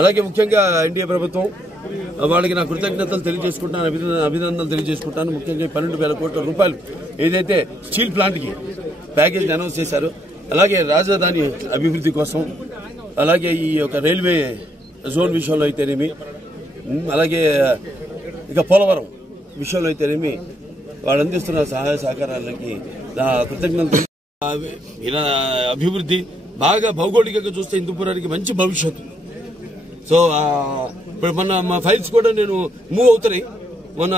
అలాగే ముఖ్యంగా ఎన్డీఏ ప్రభుత్వం వాళ్ళకి నా కృతజ్ఞతలు తెలియజేసుకుంటాను, అభినందనలు తెలియజేసుకుంటాను. ముఖ్యంగా 12,000 కోట్ల రూపాయలు ఏదైతే స్టీల్ ప్లాంట్కి ప్యాకేజ్ అనౌన్స్ చేశారో, అలాగే రాజధాని అభివృద్ధి కోసం, అలాగే ఈ యొక్క రైల్వే జోన్ విషయంలో అయితేనేమి, అలాగే ఇక పోలవరం విషయంలో అయితేనేమి వాళ్ళు అందిస్తున్న సహాయ సహకారాలకి నా కృతజ్ఞతలు. ఇలా అభివృద్ధి బాగా భౌగోళికంగా చూస్తే హిందూపురానికి మంచి భవిష్యత్తు. సో ఇప్పుడు మొన్న మా ఫైల్స్ కూడా నేను మూవ్ అవుతున్నాయి. మొన్న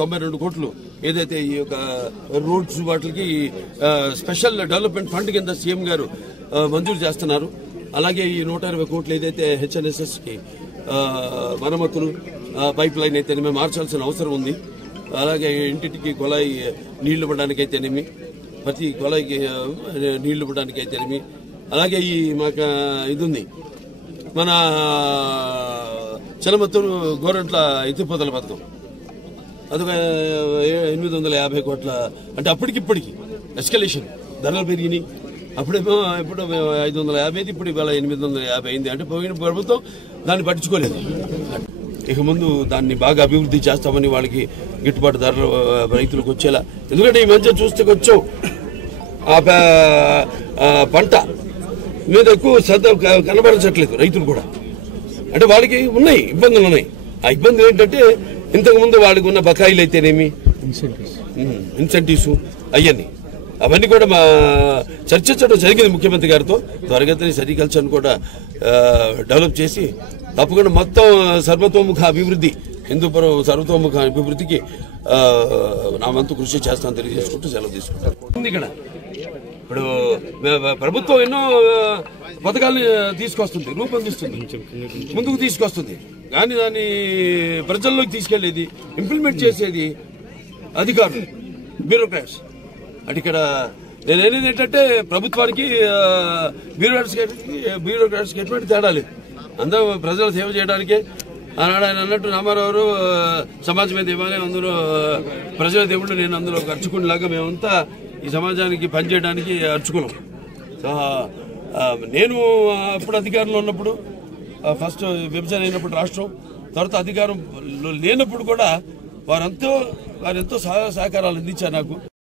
92 కోట్లు ఏదైతే ఈ యొక్క రోడ్స్ వాటికి స్పెషల్ డెవలప్మెంట్ ఫండ్ కింద సీఎం గారు మంజూరు చేస్తున్నారు. అలాగే ఈ 120 కోట్లు ఏదైతే హెచ్ఎన్ఎస్ఎస్ కి మరమ్మతులు పైప్ లైన్ అయితేనేమి మార్చాల్సిన అవసరం ఉంది. అలాగే ఇంటింటికి కొలాయి నీళ్లు ఇవ్వడానికి అయితేనేమి, ప్రతి కొలాయికి నీళ్లు ఇవ్వడానికి అయితేనేమి, అలాగే ఈ మాకు ఇది ఉంది మన చలమత్తూరు గోరంట్ల ఎత్తిపోతల పథకం, అదొక 850 కోట్ల. అంటే అప్పటికిప్పటికి ఎస్కలేషన్ ధరలు పెరిగినాయి. అప్పుడేమో ఇప్పుడు 550, ఇప్పుడు ఇవాళ 850 అయింది. అంటే పోయిన ప్రభుత్వం దాన్ని పట్టించుకోలేదు. ఇక ముందు దాన్ని బాగా అభివృద్ధి చేస్తామని వాళ్ళకి గిట్టుబాటు ధరలు రైతులకు వచ్చేలా. ఎందుకంటే ఈ మధ్య చూస్తే కొంచెం పంట మీద ఎక్కువ శ్రద్ధ కనబరచట్లేదు రైతులు కూడా. అంటే వాళ్ళకి ఉన్నాయి ఇబ్బందులు ఉన్నాయి. ఆ ఇబ్బందులు ఏంటంటే ఇంతకుముందు వాళ్ళకి ఉన్న బకాయిలు అయితేనేమి, ఇన్సెంటివ్స్ అవన్నీ కూడా మా చర్చించడం జరిగింది ముఖ్యమంత్రి గారితో. త్వరగతిని సెరికల్చర్ను కూడా డెవలప్ చేసి తప్పకుండా మొత్తం సర్వతోముఖ అభివృద్ధి, హిందూపురం సర్వతోముఖ అభివృద్ధికి నా వంతు కృషి చేస్తానని తెలియజేసుకుంటూ సెలవు తీసుకుంటాను. ఇక్కడ ఇప్పుడు ప్రభుత్వం ఎన్నో పథకాలను తీసుకొస్తుంది, రూపొందిస్తుంది, ముందుకు తీసుకొస్తుంది. కానీ దాన్ని ప్రజల్లోకి తీసుకెళ్లేది, ఇంప్లిమెంట్ చేసేది అధికారులు, బ్యూరోక్రాట్స్. అంటే ఇక్కడ నేను అనేది ఏంటంటే ప్రభుత్వానికి బ్యూరోక్రాట్స్కి ఎటువంటి తేడా లేదు. అందరూ ప్రజల సేవ చేయడానికే. ఆనాడు ఆయన అన్నట్టు రామారావు సమాజమే దేవాలే, అందులో ప్రజల దేవుళ్ళు, నేను అందులో ఒక అర్చకునిలాగా మేమంతా ఈ సమాజానికి పనిచేయడానికి అర్చుకున్నాం. సో నేను అప్పుడు అధికారంలో ఉన్నప్పుడు, ఫస్ట్ విభజన అయినప్పుడు రాష్ట్రం, తర్వాత అధికారం లేనప్పుడు కూడా వారెంతో సహాయ సహకారాలు అందించారు నాకు.